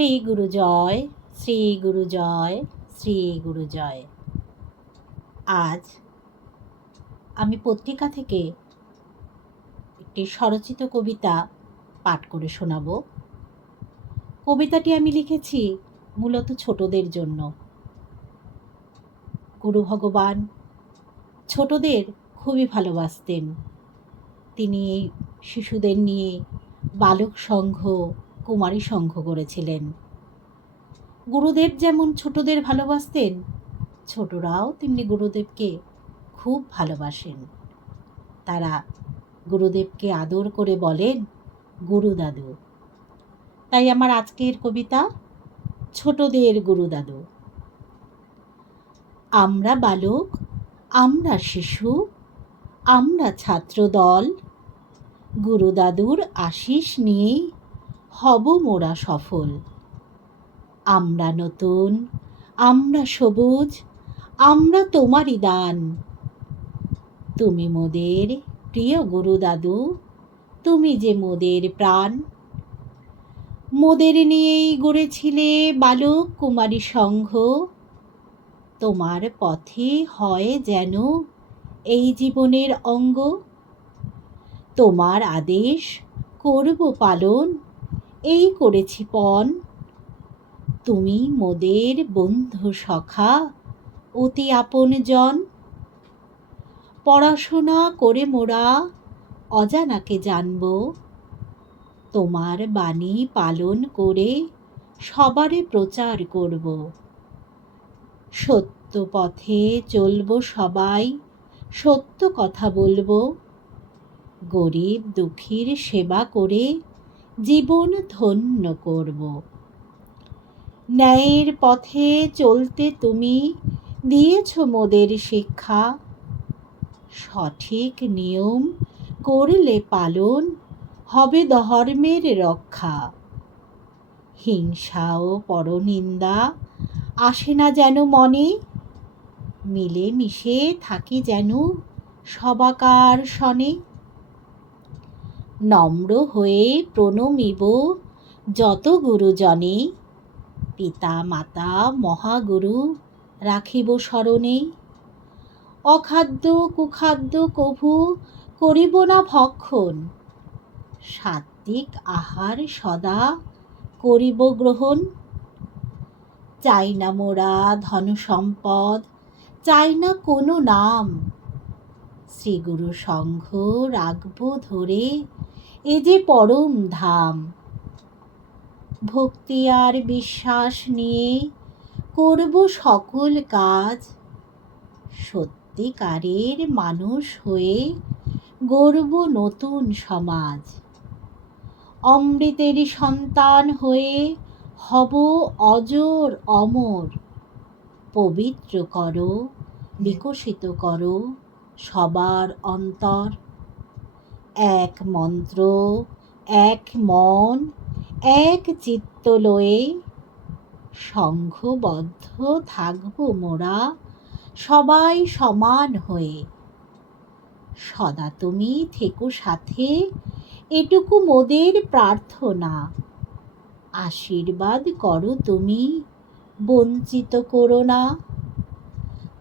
শ্রী গুরু জয়, শ্রী গুরু জয়, শ্রী গুরু জয়। আজ আমি পত্রিকা থেকে একটি স্বরচিত কবিতা পাঠ করে শোনাব। কবিতাটি আমি লিখেছি মূলত ছোটদের জন্য। গুরু ভগবান ছোটদের খুবই ভালোবাসতেন। তিনি শিশুদের নিয়ে বালক সংঘ, কুমারী সংঘ গড়েছিলেন। গুরুদেব যেমন ছোটদের ভালোবাসতেন, ছোটরাও তেমনি গুরুদেবকে খুব ভালোবাসেন। তারা গুরুদেবকে আদর করে বলেন গুরু দাদু। তাই আমার আজকের কবিতা ছোটদের গুরু দাদু। আমরা বালক, আমরা শিশু, আমরা ছাত্রদল, গুরু দাদুর আশিস নিয়ে হব মোরা সফল। আমরা নতুন, আমরা সবুজ, আমরা তোমারই দান। তুমি মোদের প্রিয় গুরু দাদু, তুমি যে মোদের প্রাণ। মোদের নিয়েই গড়েছিলে বালক কুমারী সংঘ। তোমার পথে হয় যেন এই জীবনের অঙ্গ। তোমার আদেশ করব পালন, এই করেছি পণ। তুমি মোদের বন্ধু সখা, অতি আপনজন। পড়াশোনা করে মোরা অজানাকে জানব। তোমার বাণী পালন করে সবারে প্রচার করব। সত্য পথে চলব সবাই, সত্য কথা বলবো। গরিব দুঃখীর সেবা করে জীবন ধন্য করব। ন্যায়ের পথে চলতে তুমি দিয়েছ মোদের শিক্ষা। সঠিক নিয়ম করলে পালন হবে ধর্মের রক্ষা। হিংসা ও পরনিন্দা আসে না যেন মনে। মিলে মিশে থাকি যেন সবাকার সনে। নম্র হয়ে প্রণমিব যত গুরুজনে। পিতা মাতা মহাগুরু রাখিব স্মরণে। অখাদ্য কুখাদ্য কভু করিব না ভক্ষণ। সাত্ত্বিক আহার সদা করিব গ্রহণ। চাই না মোরা ধন সম্পদ, চাই না কোনো নাম। শ্রীগুরু সংঘ রাখব ধরে, এ যে পরম ধাম। ভক্তি আর বিশ্বাস নিয়ে করব সকল কাজ। সত্যিকারের মানুষ হয়ে গড়ব নতুন সমাজ। অমৃতেরই সন্তান হয়ে হব অজর অমর। পবিত্র করো, বিকশিত করো সবার অন্তর। এক মন্ত্র, এক মন, এক চিত্ত লয়ে সংঘবদ্ধ থাকব মোরা সবাই সমান হয়ে। সদা তুমি থেকো সাথে, এটুকু মোদের প্রার্থনা। আশীর্বাদ করো তুমি, বঞ্চিত করো না।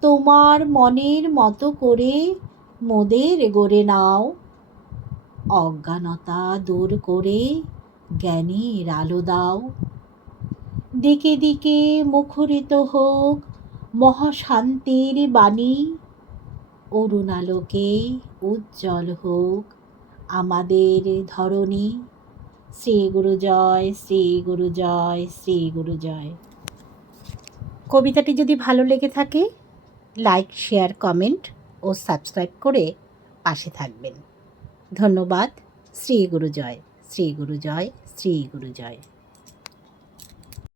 তোমার মনের মতো করে মোদের গড়ে নাও। অজ্ঞানতা দূর করে জ্ঞানের আলো দাও। দিকে দিকে মুখরিত হোক মহাশান্তির বাণী। অরুণালোকে উজ্জ্বল হোক আমাদের ধরণী। শ্রী গুরু জয়, শ্রী গুরু জয়, শ্রী গুরু জয়। কবিতাটি যদি ভালো লেগে থাকে, লাইক, শেয়ার, কমেন্ট ও সাবস্ক্রাইব করে পাশে থাকবেন। ধন্যবাদ। শ্রী গুরু জয়, শ্রী গুরু জয়, শ্রী গুরু জয়।